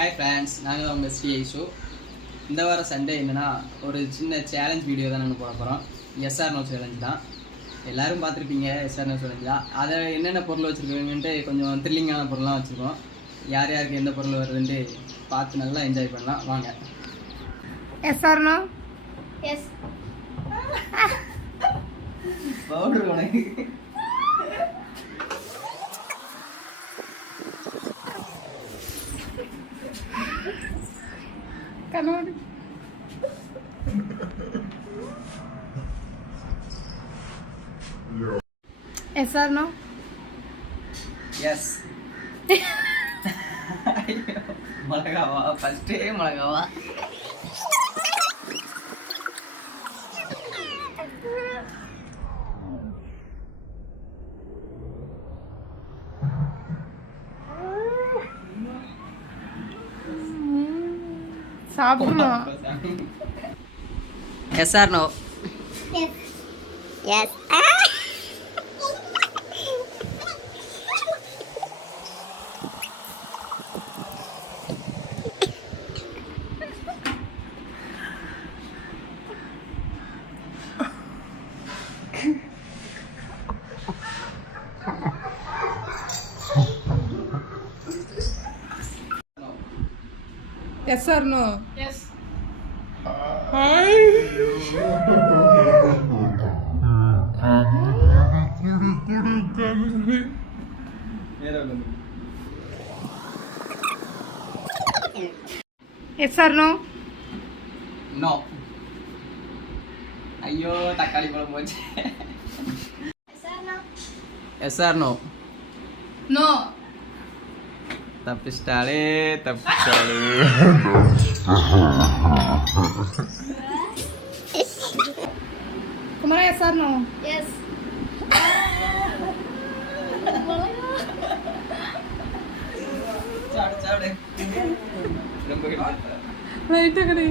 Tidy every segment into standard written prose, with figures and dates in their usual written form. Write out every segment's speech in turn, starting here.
Hi friends, நாங்கள் தான் உங்கள் ஸ்ரீ ஐஷு. இந்த வாரம் சண்டே என்னென்னா ஒரு சின்ன சேலஞ்ச் வீடியோ தான் நாங்கள் போட போகிறோம். எஸ்ஆர்னோ சேலஞ்ச் தான். எல்லோரும் பார்த்துருப்பீங்க. எஸ்ஆர்னோ சேலஞ்ச் தான். அதை என்னென்ன பொருள் வச்சுருக்கீங்கன்ட்டு கொஞ்சம் த்ரில்லிங்கான பொருள்லாம் வச்சுருக்கோம். யார் யாருக்கு எந்த பொருள் வருதுன்ட்டு பார்த்து நல்லா என்ஜாய் பண்ணலாம். வாங்க. எஸ்ஆர்னோ எஸ் பவுடர் உனக்கு கண்ணோடு எஸ்ஆர்னோ எஸ். மிளகாவா? ஃபஸ்ட்டே மிளகாவா? சாப்பிடணும். Yes or no? Yes yes or no yes yes or no no. ஐயோ, தக்காளி பழம் போச்சு. Yes or no? நோ. தப்பிச்சிட்டாலே. குமாரா எஸ்ஆர்னோ? எஸ் சாடு ரொம்ப லைட்டா கடை.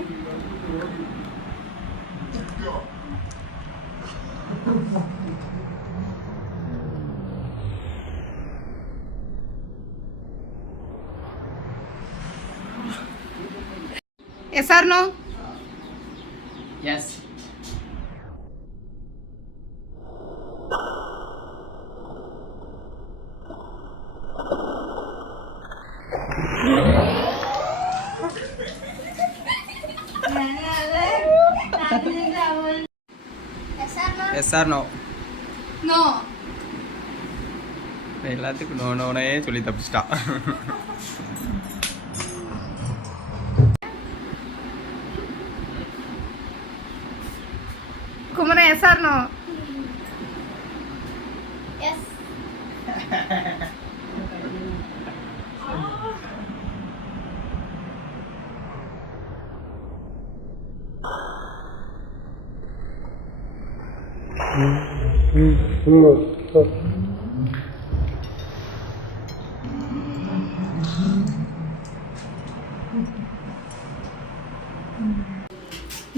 Yes or no? Yes. Yes or no? No. எல்லாத்துக்கும் நோ நோனே சொல்லி தப்பிச்சிட்டான். குமாரா எஸ்ஆர்னோ? எஸ்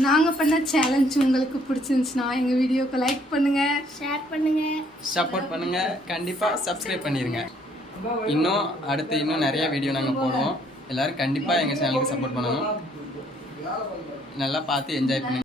நாங்கள் பண்ண சேலஞ்ச் உங்களுக்கு பிடிச்சிருந்துச்சுன்னா எங்கள் வீடியோக்கு லைக் பண்ணுங்கள், ஷேர் பண்ணுங்க, சப்போர்ட் பண்ணுங்க. கண்டிப்பாக சப்ஸ்கிரைப் பண்ணிடுங்க. இன்னும் நிறைய வீடியோ நாங்கள் போடுவோம். எல்லோரும் கண்டிப்பாக எங்கள் சேனலுக்கு சப்போர்ட் பண்ணணும். நல்லா பார்த்து என்ஜாய் பண்ணுங்க.